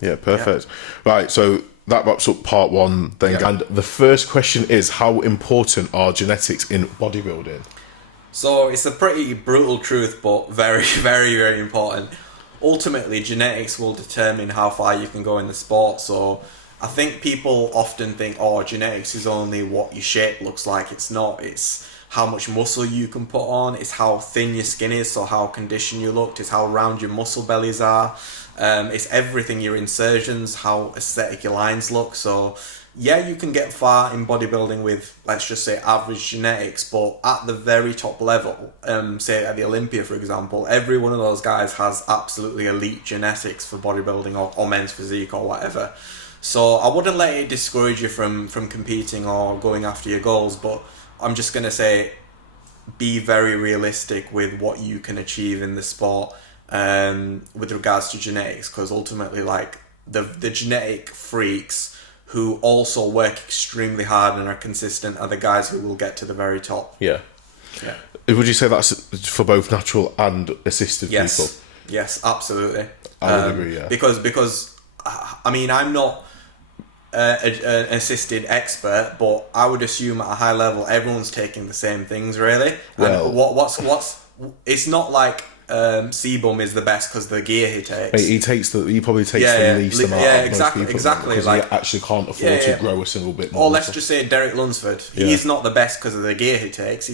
Yeah, perfect. Right, so that wraps up part one then. Yeah. And the first question is, how important are genetics in bodybuilding? So it's a pretty brutal truth, but very, very, very important. Ultimately, genetics will determine how far you can go in the sport. So I think people often think, oh, genetics is only what your shape looks like. It's not. It's how much muscle you can put on. It's how thin your skin is, so how conditioned you look. It's how round your muscle bellies are. It's everything, your insertions, how aesthetic your lines look. So yeah, you can get far in bodybuilding with, let's just say, average genetics, but at the very top level, say at the Olympia, for example, every one of those guys has absolutely elite genetics for bodybuilding or men's physique or whatever. So I wouldn't let it discourage you from competing or going after your goals, but I'm just going to say, be very realistic with what you can achieve in the sport with regards to genetics, because ultimately, like, the genetic freaks who also work extremely hard and are consistent are the guys who will get to the very top. Yeah. Yeah. Would you say that's for both natural and assisted Yes. people? Yes, absolutely. I would agree, yeah. Because I mean, I'm not an assisted expert, but I would assume at a high level everyone's taking the same things, really. Well, and what's it's not like Sebum is the best because the gear he takes. He probably takes the least amount of exactly, most people, exactly. because Like, he actually can't afford to grow a single bit more. or let's just say Derek Lunsford. He's not the best because of the gear he takes.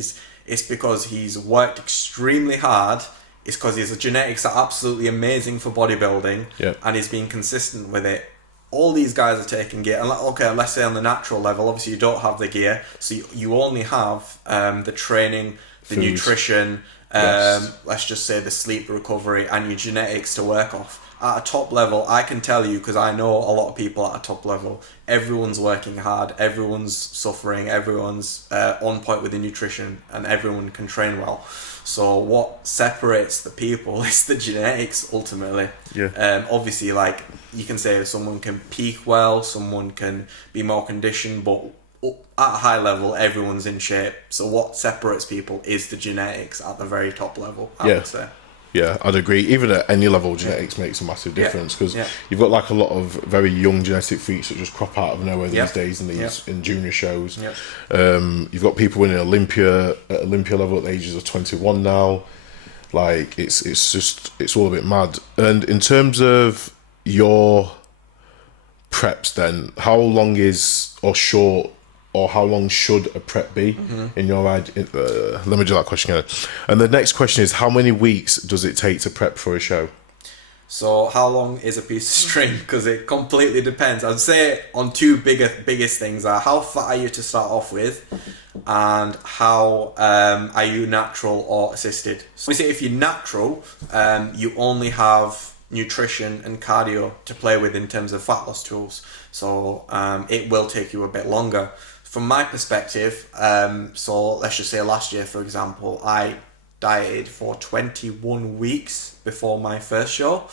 It's because he's worked extremely hard. It's because his genetics are absolutely amazing for bodybuilding, and he's been consistent with it. All these guys are taking gear, and okay, let's say on the natural level, obviously you don't have the gear, so you only have the training, the Foods. Nutrition, let's just say the sleep recovery, and your genetics to work off. At a top level, I can tell you, because I know a lot of people at a top level, everyone's working hard, everyone's suffering, everyone's on point with the nutrition, and everyone can train well. So what separates the people is the genetics, ultimately. Obviously, like, you can say someone can peak well, someone can be more conditioned, but at a high level, everyone's in shape. So what separates people is the genetics at the very top level, I would say. Yeah, I'd agree. Even at any level, genetics makes a massive difference, because you've got like a lot of very young genetic freaks that just crop out of nowhere these days in junior shows. You've got people winning Olympia at Olympia level at the ages of 21 now. Like, it's all a bit mad. And in terms of your preps, then, how long is or short? Or how long should a prep be in your idea? Let me do that question again. And the next question is, how many weeks does it take to prep for a show? So how long is a piece of string? Because it completely depends. I'd say on two biggest things are how fat are you to start off with, and how are you natural or assisted. So we say if you're natural, you only have nutrition and cardio to play with in terms of fat loss tools. So it will take you a bit longer. From my perspective, so let's just say last year, for example, I dieted for 21 weeks before my first show,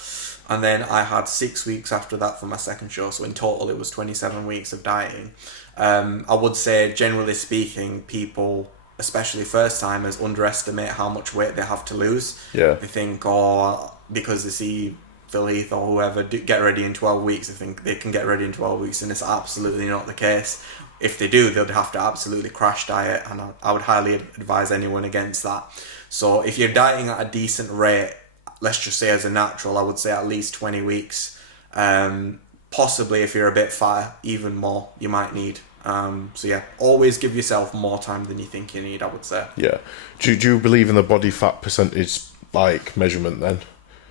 and then I had 6 weeks after that for my second show. So in total, it was 27 weeks of dieting. I would say, generally speaking, people, especially first timers, underestimate how much weight they have to lose. They think, oh, because they see Phil Heath or whoever get ready in 12 weeks, they think they can get ready in 12 weeks, and it's absolutely not the case. If they do, they'd have to absolutely crash diet, and I would highly advise anyone against that. So if you're dieting at a decent rate, let's just say as a natural, I would say at least 20 weeks. Possibly if you're a bit fatter, even more you might need. So yeah, always give yourself more time than you think you need, I would say. Yeah. Do you believe in the body fat percentage, like, measurement then?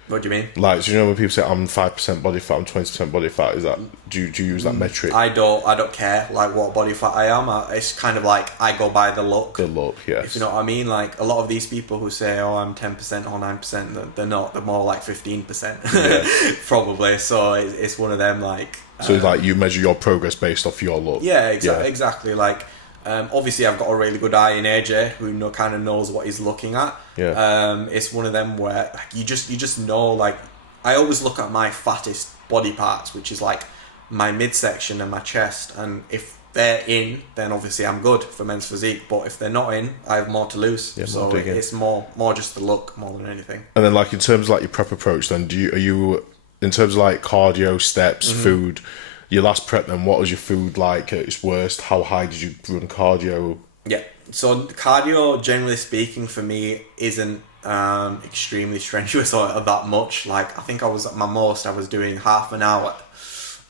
What do you mean? Like, do you know when people say I'm 5% body fat, I'm 20% body fat? Is that do you use that metric? I don't care like what body fat I am. It's kind of like I go by the look. The look, yes. If you know what I mean. Like a lot of these people who say, "Oh, I'm 10% or 9%," they're not. They're more like 15%, probably. So it's one of them. Like, so like you measure your progress based off your look. Yeah, exactly. Like, obviously, I've got a really good eye in AJ, who kind of knows what he's looking at. It's one of them where like, you just know. Like, I always look at my fattest body parts, which is like my midsection and my chest, and if they're in, then obviously I'm good for men's physique. But if they're not in, I have more to lose. So it's more just the look more than anything. And then, like, in terms of like your prep approach, then are you in terms of like cardio, steps, food, your last prep, then what was your food like at its worst? How high did you run cardio? Yeah. So cardio, generally speaking, for me isn't extremely strenuous or that much. Like I think I was at my most, I was doing half an hour,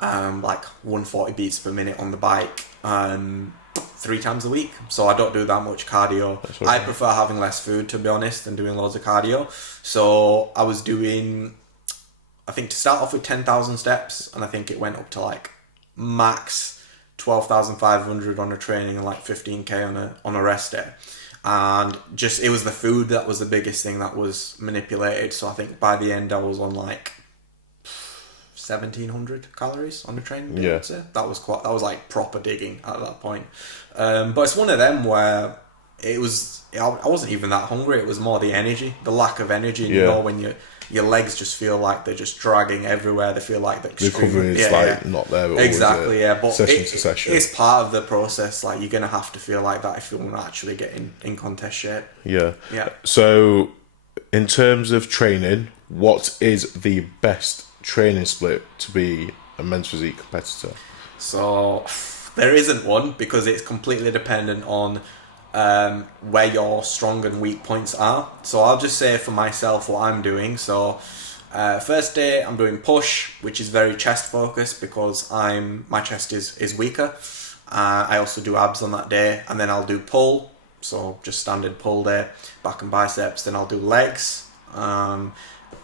like 140 beats per minute on the bike, 3 times a week. So I don't do that much cardio. I prefer having less food, to be honest, than doing loads of cardio. So I was doing, I think to start off with 10,000 steps, and I think it went up to like max 12,500 on a training and like 15k on a rest day. And just, it was the food that was the biggest thing that was manipulated. So I think by the end I was on like 1,700 calories on a training day. I'd say. That was like proper digging at that point. But it's one of them where I wasn't even that hungry. It was more the energy, the lack of energy. You know, when your legs just feel like they're just dragging everywhere. They feel like they're recovery is not there. Exactly, but session to session. It's part of the process. Like you're gonna have to feel like that if you want to actually get in contest shape. Yeah. Yeah. So, in terms of training, what is the best training split to be a men's physique competitor? So there isn't one, because it's completely dependent on where your strong and weak points are. So I'll just say for myself what I'm doing. So first day I'm doing push, which is very chest focused because my chest is weaker. I also do abs on that day, and then I'll do pull, so just standard pull day, back and biceps. Then I'll do legs, and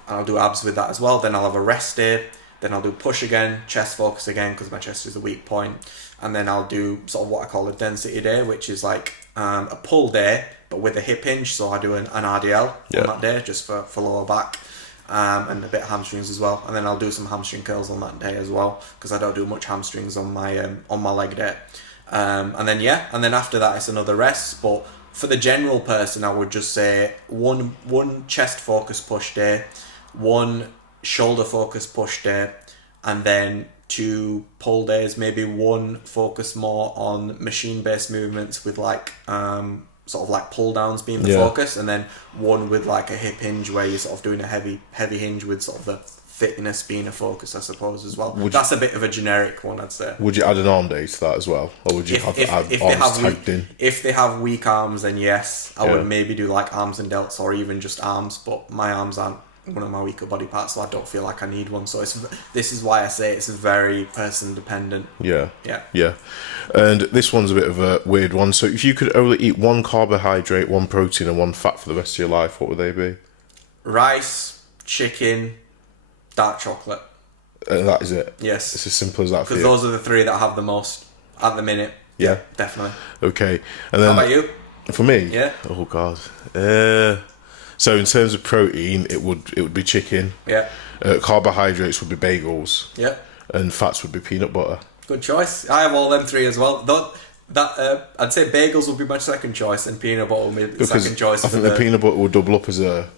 I'll do abs with that as well. Then I'll have a rest day. Then I'll do push again, chest focus again because my chest is a weak point. And then I'll do sort of what I call a density day, which is like a pull day, but with a hip hinge. So I do an RDL on that day, just for lower back, and a bit of hamstrings as well. And then I'll do some hamstring curls on that day as well, because I don't do much hamstrings on my leg day. And then after that it's another rest. But for the general person, I would just say one chest focus push day, one shoulder focus push day, and then 2 pull days, maybe one focus more on machine based movements with like sort of like pull downs being the focus, and then one with like a hip hinge where you're sort of doing a heavy hinge with sort of the fitness being a focus, I suppose, as well. That's a bit of a generic one, I'd say. Would you add an arm day to that as well, or would you have arms tagged in? If they have weak arms, then yes, I would maybe do like arms and delts, or even just arms. But my arms aren't one of my weaker body parts, so I don't feel like I need one. So this is why I say it's very person dependent. Yeah. And this one's a bit of a weird one. So if you could only eat one carbohydrate, one protein, and one fat for the rest of your life, what would they be? Rice, chicken, dark chocolate. And that is it? Yes. It's as simple as that for you? Because those are the 3 that I have the most at the minute. Yeah, definitely. Okay. And then, how about you? For me? Yeah. Oh God. So in terms of protein, it would be chicken. Yeah. Carbohydrates would be bagels. Yeah. And fats would be peanut butter. Good choice. I have all them 3 as well. I'd say bagels would be my second choice, and peanut butter would be the second choice. I think the peanut butter would double up as a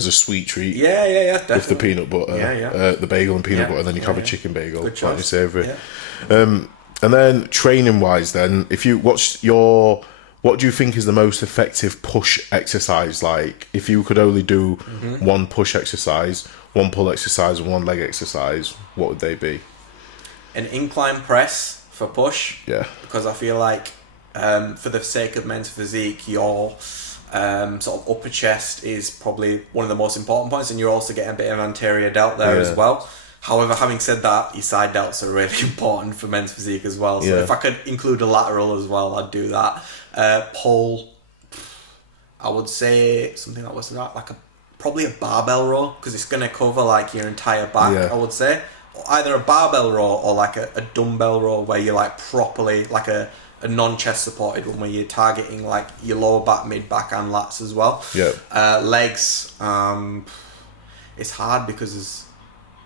sweet treat. Yeah, definitely. With the peanut butter, the bagel and peanut butter, and then you can have a chicken bagel. Good choice. Like savoury. Yeah. And then training wise, then what do you think is the most effective push exercise? Like, if you could only do one push exercise, one pull exercise, and one leg exercise, what would they be? An incline press for push. Yeah. Because I feel like, for the sake of men's physique, your sort of upper chest is probably one of the most important points, and you're also getting a bit of anterior delt there as well. However, having said that, your side delts are really important for men's physique as well. So if I could include a lateral as well, I'd do that. Pull, I would say something that was like probably a barbell row, because it's going to cover like your entire back. I would say either a barbell row or like a dumbbell row, where you're like properly like a non-chest supported one, where you're targeting like your lower back, mid back, and lats as well. Legs, it's hard because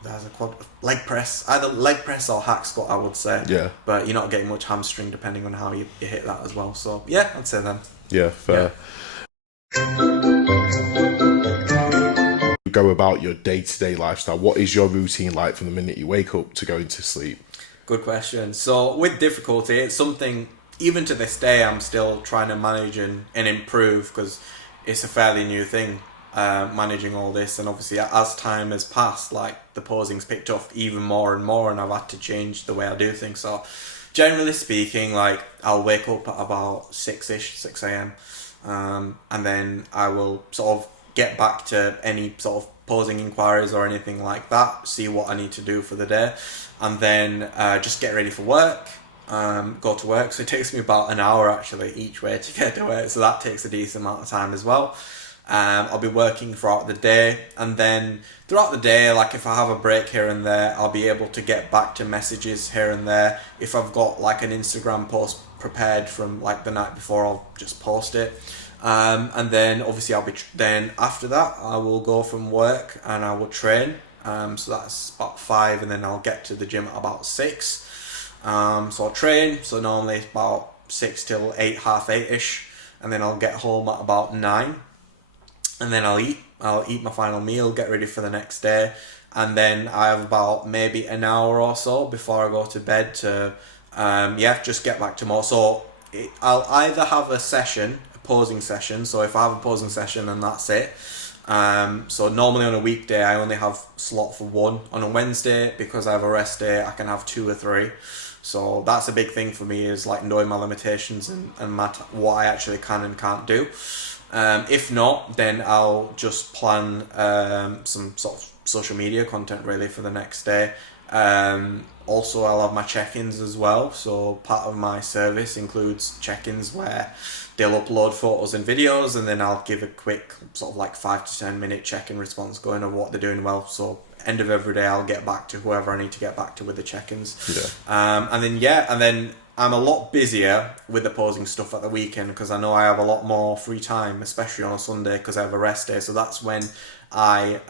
there's a quad leg press, either leg press or hack squat, I would say. Yeah. But you're not getting much hamstring depending on how you hit that as well. So yeah, I'd say them. Yeah, fair. Go about your day-to-day lifestyle. What is your routine like from the minute you wake up to go into sleep? Good question. So with difficulty, it's something even to this day I'm still trying to manage and improve, because it's a fairly new thing. managing all this. And obviously as time has passed, like the posing's picked up even more and more, and I've had to change the way I do things. So generally speaking, like I'll wake up at about 6 a.m. And then I will sort of get back to any sort of posing inquiries or anything like that, see what I need to do for the day, and then just get ready for work, go to work. So it takes me about an hour actually each way to get to work, so that takes a decent amount of time as well. I'll be working throughout the day, and then throughout the day, like if I have a break here and there, I'll be able to get back to messages here and there. If I've got like an Instagram post prepared from like the night before, I'll just post it. And then obviously then after that I will go from work and I will train. So that's about 5, and then I'll get to the gym at about 6. So I'll train, so normally it's about 6 till 8, half 8ish, and then I'll get home at about 9. And then I'll eat my final meal, get ready for the next day, and then I have about maybe an hour or so before I go to bed to just get back to more. So I'll either have a posing session, so if I have a posing session, then that's it. So normally on a weekday I only have slot for 1. On a Wednesday, because I have a rest day, I can have 2 or 3. So that's a big thing for me, is like knowing my limitations and what I actually can and can't do. If not, then I'll just plan some sort of social media content really for the next day. Also, I'll have my check-ins as well. So part of my service includes check-ins where they'll upload photos and videos, and then I'll give a quick sort of like 5 to 10 minute check-in response going over what they're doing well. So end of every day, I'll get back to whoever I need to get back to with the check-ins. Yeah. And then I'm a lot busier with the posing stuff at the weekend, because I know I have a lot more free time, especially on a Sunday because I have a rest day. So that's when I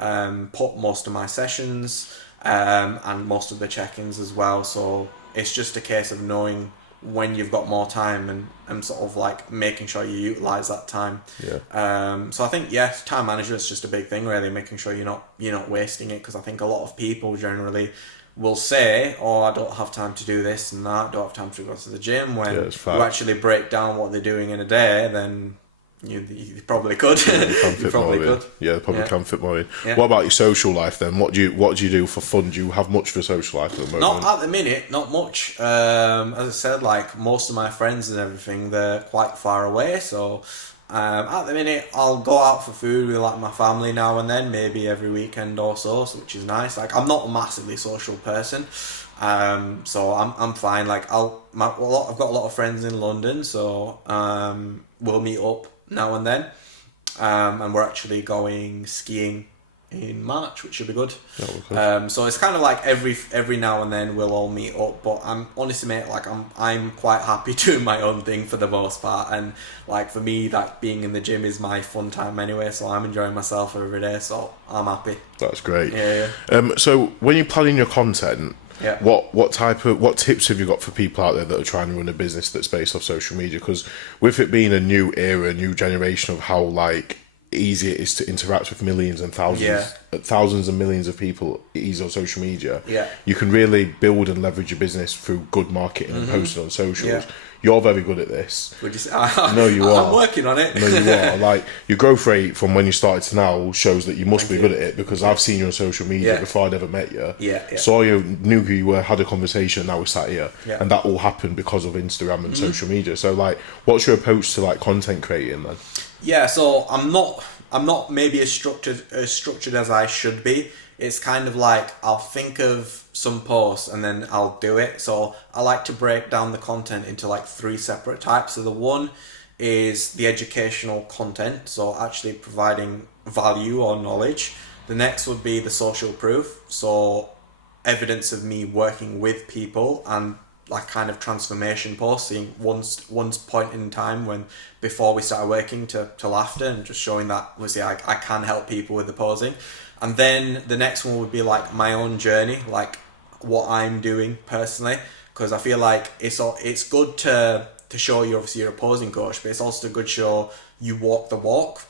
put most of my sessions and most of the check-ins as well. So it's just a case of knowing when you've got more time and sort of like making sure you utilize that time. Yeah. So I think time management is just a big thing really, making sure you're not wasting it, because I think a lot of people generally will say, I don't have time to do this and that, don't have time to go to the gym. When you actually break down what they're doing in a day, then you probably could. You probably could. Yeah, probably can fit more in. Yeah. What about your social life then? What do you do for fun? Do you have much for social life at the moment? Not at the minute, not much. As I said, like most of my friends and everything, they're quite far away, so at the minute I'll go out for food with like my family now and then, maybe every weekend or so, which is nice. Like I'm not a massively social person, so I'm fine. Like I've got a lot of friends in London, so we'll meet up now and then, and we're actually going skiing in March, which should be good. So it's kind of like every now and then we'll all meet up, but I'm honestly, mate, like I'm quite happy doing my own thing for the most part, and like for me, like being in the gym is my fun time anyway, so I'm enjoying myself every day, so I'm happy. That's great. So when you're planning your content, what tips have you got for people out there that are trying to run a business that's based off social media? Because with it being a new era, a new generation of how like easy it is to interact with millions and thousands and millions of people easy on social media, you can really build and leverage your business through good marketing and posting on socials. You're very good at this. Would you say? No, you are. I'm working on it. No, you are. Like your growth rate from when you started to now shows that you must be good at it, because I've seen you on social media before I'd ever met you. Saw you, knew who you were, had a conversation, now we sat here, and that all happened because of Instagram and social media. So, like, what's your approach to like content creating then? Yeah, so I'm not maybe as structured as I should be. It's kind of like I'll think of some posts and then I'll do it. So I like to break down the content into like 3 separate types. So the one is the educational content, so actually providing value or knowledge. The next would be the social proof, so evidence of me working with people and like kind of transformation posts, seeing one's point in time when before we started working to after, and just showing that obviously I can help people with the posing. And then the next one would be like my own journey, like what I'm doing personally, because I feel like it's good to show you obviously you're a posing coach, but it's also good to show you walk the walk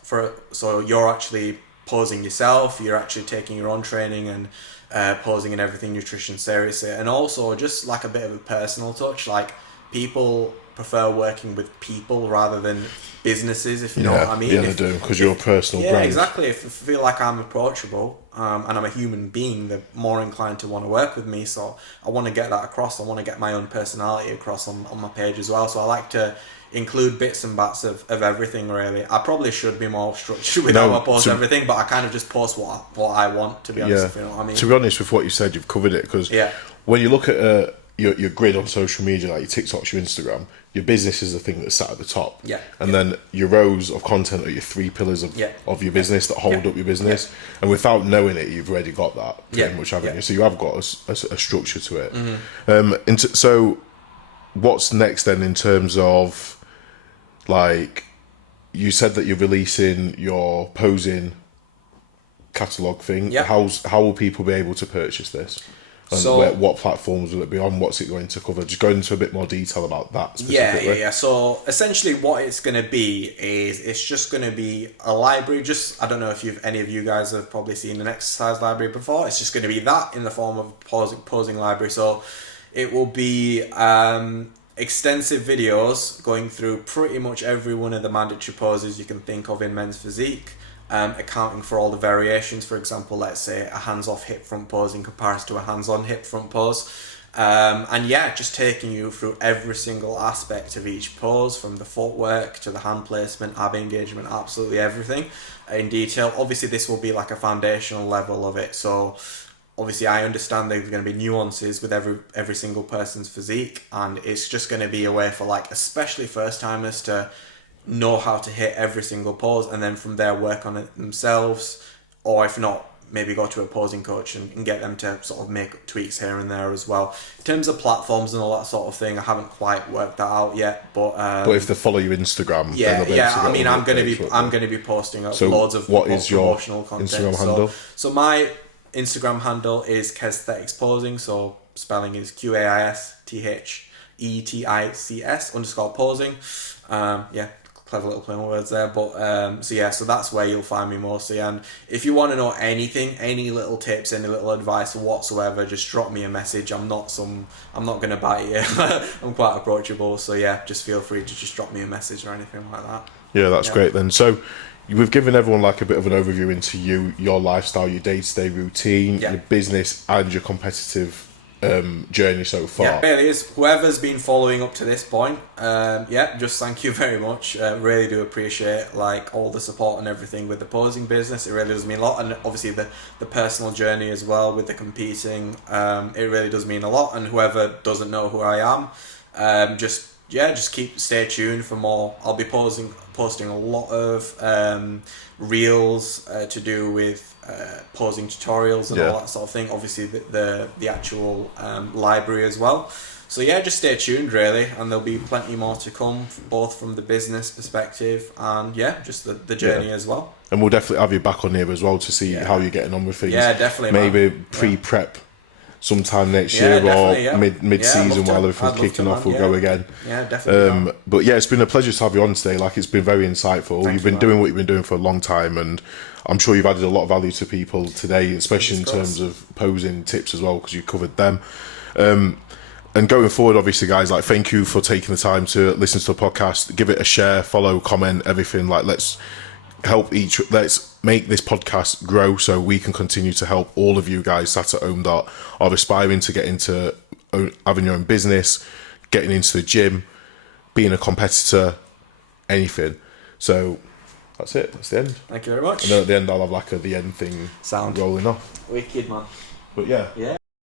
so you're actually posing yourself, you're actually taking your own training and posing and everything, nutrition seriously, and also just like a bit of a personal touch. Like people prefer working with people rather than businesses, if you know what I mean. Yeah, they do, because you're a personal brand. Yeah, exactly. If I feel like I'm approachable and I'm a human being, they're more inclined to want to work with me. So I want to get that across. I want to get my own personality across on my page as well. So I like to include bits and bats of everything, really. I probably should be more structured with how I post everything, but I kind of just post what I want, to be honest, if you know what I mean. To be honest with what you said, you've covered it, because when you look at your grid on social media, like your TikToks, your Instagram, your business is the thing that's sat at the top. Yeah. And then your rows of content are your 3 pillars of your business that hold up your business. Yeah. And without knowing it, you've already got that pretty much, haven't you? So you have got a structure to it. Mm-hmm. So what's next then in terms of, like, you said that you're releasing your posing catalogue thing. Yeah. How will people be able to purchase this? And what platforms will it be on? What's it going to cover? Just go into a bit more detail about that specifically. Yeah. So essentially what it's going to be is it's just going to be a library. Just, I don't know if any of you guys have probably seen an exercise library before. It's just going to be that in the form of posing library. So it will be extensive videos going through pretty much every one of the mandatory poses you can think of in men's physique. Accounting for all the variations. For example, let's say a hands-off hip front pose in comparison to a hands-on hip front pose. And just taking you through every single aspect of each pose, from the footwork to the hand placement, ab engagement, absolutely everything in detail. Obviously, this will be like a foundational level of it. So obviously, I understand there's going to be nuances with every single person's physique, and it's just going to be a way for, like, especially first-timers to know how to hit every single pose, and then from there work on it themselves, or if not, maybe go to a posing coach and get them to sort of make tweaks here and there as well. In terms of platforms and all that sort of thing, I haven't quite worked that out yet, but if they follow your Instagram, I mean, I'm going to be posting loads of promotional content. Instagram handle? So my Instagram handle is Chaesthetics Posing, so spelling is QAISTHETICS _posing. Clever little play on words there, but so that's where you'll find me mostly. And if you want to know anything, any little tips, any little advice whatsoever, just drop me a message. I'm not going to bite you. I'm quite approachable, so just feel free to just drop me a message or anything like that. Yeah, that's great then. So we've given everyone like a bit of an overview into your lifestyle, your day-to-day routine, your business, and your competitive journey so far. Yeah, it really is. Whoever's been following up to this point, just thank you very much. Really do appreciate, like, all the support and everything with the posing business. It really does mean a lot, and obviously the personal journey as well with the competing. It really does mean a lot. And whoever doesn't know who I am, just stay tuned for more. I'll be posting a lot of reels to do with posing tutorials and all that sort of thing. Obviously the actual library as well. So just stay tuned, really, and there'll be plenty more to come, both from the business perspective and just the journey as well. And we'll definitely have you back on here as well to see how you're getting on with things. Yeah, definitely. Maybe pre-prep sometime next year or mid-season while everything's kicking off, we'll go again. Yeah, definitely. But it's been a pleasure to have you on today. Like, it's been very insightful. You've been doing what you've been doing for a long time, and I'm sure you've added a lot of value to people today, especially in terms of posing tips as well, because you covered them. And going forward, obviously, guys, like, thank you for taking the time to listen to the podcast. Give it a share, follow, comment, everything. Like, let's make this podcast grow so we can continue to help all of you guys sat at home that are aspiring to get into having your own business, getting into the gym, being a competitor, anything. So that's it. That's the end. Thank you very much. And then at the end, I'll have like the end thing rolling off. Wicked, man. But yeah.